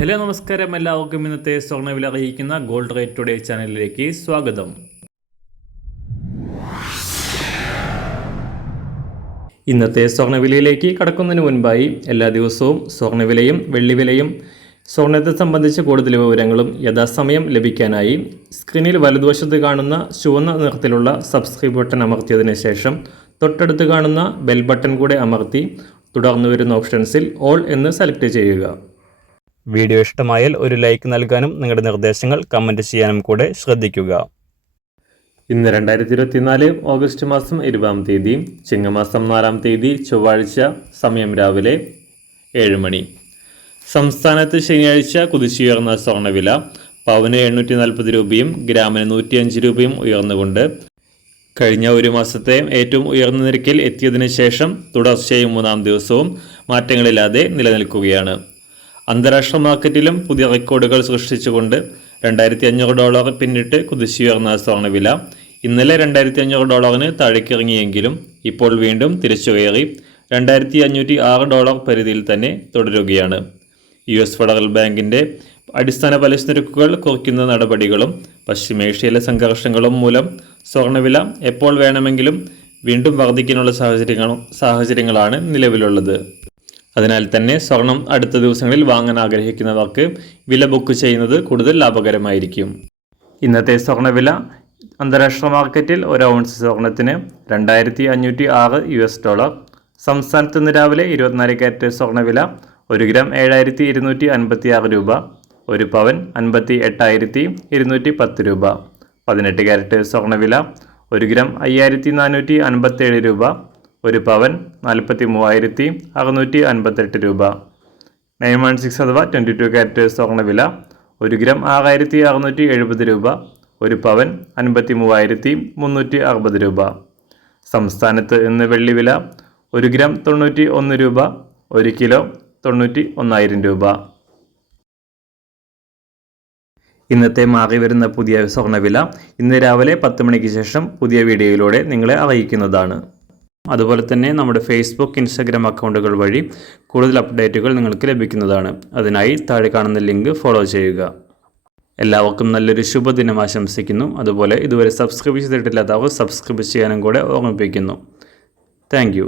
Hello നമസ്കാരം, എല്ലാവർക്കും ഇന്നത്തെ സ്വർണ്ണവില അറിയിക്കുന്ന ഗോൾഡ് റേറ്റ് ടുഡേ ചാനലിലേക്ക് സ്വാഗതം. ഇന്നത്തെ സ്വർണ്ണവിലയിലേക്ക് കടക്കുന്നതിന് മുൻപായി എല്ലാ ദിവസവും സ്വർണ്ണവിലയും വെള്ളിവിലയും സ്വർണ്ണത്തെ സംബന്ധിച്ച കൂടുതൽ വിവരങ്ങളും യഥാസമയം ലഭിക്കാനായി സ്ക്രീനിൽ വലതുവശത്ത് കാണുന്ന ചുവന്ന നിറത്തിലുള്ള സബ്സ്ക്രൈബ് ബട്ടൺ അമർത്തിയതിനു ശേഷം തൊട്ടടുത്ത് കാണുന്ന ബെൽ ബട്ടൺ കൂടെ അമർത്തി തുടർന്ന് വരുന്ന ഓപ്ഷൻസിൽ ഓൾ എന്ന് സെലക്ട് ചെയ്യുക. വീഡിയോ ഇഷ്ടമായാൽ ഒരു ലൈക്ക് നൽകാനും നിങ്ങളുടെ നിർദ്ദേശങ്ങൾ കമൻറ്റ് ചെയ്യാനും കൂടെ ശ്രദ്ധിക്കുക. ഇന്ന് 2024 ഓഗസ്റ്റ് മാസം 20-ാം തീയതി ചിങ്ങമാസം 4-ാം തീയതി ചൊവ്വാഴ്ച, സമയം രാവിലെ 7 മണി. സംസ്ഥാനത്ത് ശനിയാഴ്ച കുതിച്ചുയർന്ന സ്വർണ്ണവില പവന് 840 രൂപയും ഗ്രാമിന് 105 രൂപയും ഉയർന്നുകൊണ്ട് കഴിഞ്ഞ ഒരു മാസത്തെ ഏറ്റവും ഉയർന്ന നിരക്കിൽ എത്തിയതിനു ശേഷം തുടർച്ചയായി 3-ാം ദിവസവും മാറ്റങ്ങളില്ലാതെ നിലനിൽക്കുകയാണ്. അന്താരാഷ്ട്ര മാർക്കറ്റിലും പുതിയ റെക്കോർഡുകൾ സൃഷ്ടിച്ചുകൊണ്ട് $2,500 പിന്നിട്ട് കുതിച്ചുയർന്ന സ്വർണ്ണവില ഇന്നലെ $2,500 താഴേക്കിറങ്ങിയെങ്കിലും ഇപ്പോൾ വീണ്ടും തിരിച്ചുകയറി $2,506 പരിധിയിൽ തന്നെ തുടരുകയാണ്. US ഫെഡറൽ ബാങ്കിൻ്റെ അടിസ്ഥാന പലിശ നിരക്കുകൾ കുറയ്ക്കുന്ന നടപടികളും പശ്ചിമേഷ്യയിലെ സംഘർഷങ്ങളും മൂലം സ്വർണ്ണവില എപ്പോൾ വേണമെങ്കിലും വീണ്ടും വർദ്ധിക്കാനുള്ള സാഹചര്യങ്ങളാണ് നിലവിലുള്ളത്. അതിനാൽ തന്നെ സ്വർണം അടുത്ത ദിവസങ്ങളിൽ വാങ്ങാൻ ആഗ്രഹിക്കുന്നവർക്ക് വില ബുക്ക് ചെയ്യുന്നത് കൂടുതൽ ലാഭകരമായിരിക്കും. ഇന്നത്തെ സ്വർണ്ണവില അന്താരാഷ്ട്ര മാർക്കറ്റിൽ ഒരു ഔൺസ് സ്വർണത്തിന് $2,506. സംസ്ഥാനത്ത് ഇന്ന് രാവിലെ 24 കാരറ്റ് സ്വർണ്ണവില 1 ഗ്രാം 7,256 രൂപ, 1 പവൻ 58,210 രൂപ. 18 കാരറ്റ് സ്വർണ്ണവില 1 ഗ്രാം 5,457 രൂപ, 1 പവൻ 43,658 രൂപ. 916 അഥവാ 22 കാരറ്റ് സ്വർണ്ണവില 1 ഗ്രാം 6,670 രൂപ, 1 പവൻ 53,360 രൂപ. സംസ്ഥാനത്ത് ഇന്ന് വെള്ളിവില 1 ഗ്രാം 91 രൂപ, 1 കിലോ 91,000 രൂപ. ഇന്നത്തെ മാറി വരുന്ന പുതിയ സ്വർണ്ണവില ഇന്ന് രാവിലെ 10 മണിക്ക് ശേഷം പുതിയ വീഡിയോയിലൂടെ നിങ്ങളെ അറിയിക്കുന്നതാണ്. അതുപോലെ തന്നെ നമ്മുടെ ഫേസ്ബുക്ക്, ഇൻസ്റ്റാഗ്രാം അക്കൗണ്ടുകൾ വഴി കൂടുതൽ അപ്ഡേറ്റുകൾ നിങ്ങൾക്ക് ലഭിക്കുന്നതാണ്. അതിനായി താഴെ കാണുന്ന ലിങ്ക് ഫോളോ ചെയ്യുക. എല്ലാവർക്കും നല്ലൊരു ശുഭദിനം ആശംസിക്കുന്നു. അതുപോലെ ഇതുവരെ സബ്സ്ക്രൈബ് ചെയ്തിട്ടില്ലാത്തവർ സബ്സ്ക്രൈബ് ചെയ്യാനും കൂടെ ഓർമ്മിപ്പിക്കുന്നു. താങ്ക്